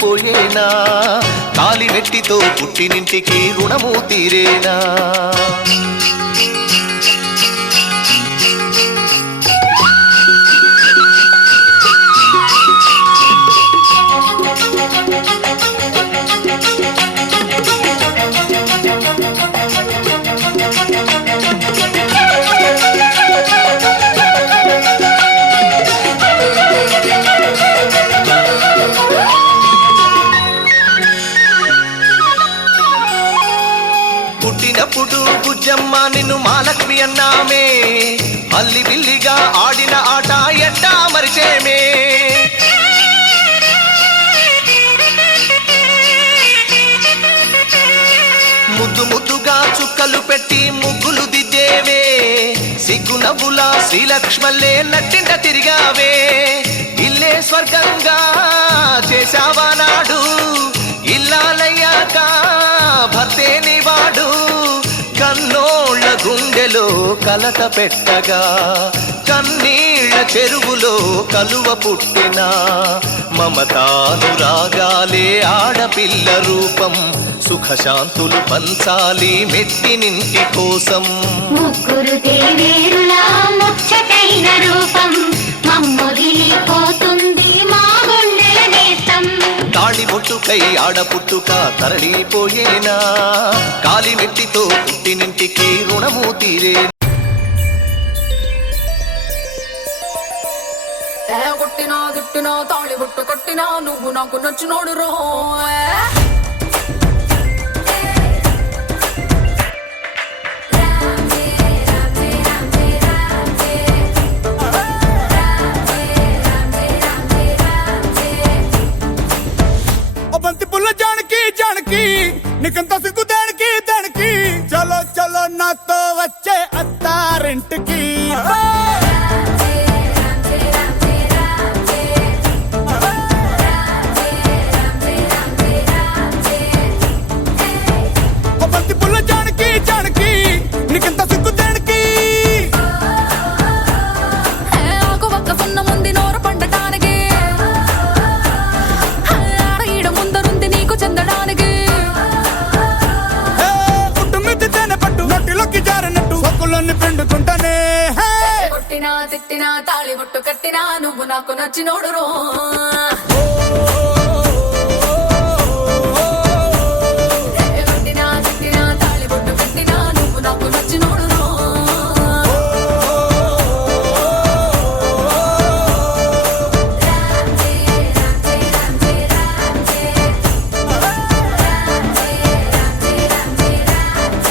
పోయేనా కాలి మెట్టితో పుట్టినింటికి రుణము తీరేనా పుట్టినప్పుడు బుజ్జమ్మ నిన్ను మాలక్ష్మి అన్నామే అల్లి బిల్లిగా ఆడిన ఆట ఎట్టా మరిచేమే ముద్దు ముద్దుగా చుక్కలు పెట్టి ముగ్గులు దిద్దేవే సిగ్గు నవ్వులా శ్రీలక్ష్మల్లే నట్టింట తిరిగావే ఇల్లే స్వర్గంగా చేశావా నాడు ఇల్లాలయ్యాక భర్తేని వాడు కన్నోళ్ళ గుండెలో కలత పెట్టగా కన్నీళ్ల చెరువులో కలువ పుట్టిన మమతానురాగాలే ఆడపిల్ల రూపం సుఖశాంతులు పంచాలి మెట్టినింటి కోసం ముగ్గురు దేవేరులా ముచ్చటైన రూపం మమ్మొదిలిపోతుంది మా గుండెల నేస్తం తాళి బొట్టుకై ఆడపుట్టుక తరలిపోయేనా కాలి మెట్టితో పుట్టినింటికి రుణము తీరే కొట్టినా దుట్టినా తాళి బొట్టు కొట్టినా నువ్వు నాకు నచ్చినోడు రో నీకంత సిగ్గు దేనికి దేనికి చలో చలో నాతో వచ్చే అత్తారింటికి బంతి పుల్ల జానకి జానకి నీకంత సిగ్గు దేనికి ఆకు ఒక్క పున్న ముందు నోరు పండటానికి ఈడ ముందరుంది నీకు చెందడానికి పిండుకుంటానే కొట్టినా తిట్టినా తాళి బొట్టు కట్టినా నువ్వు నాకు నచ్చినోడు రో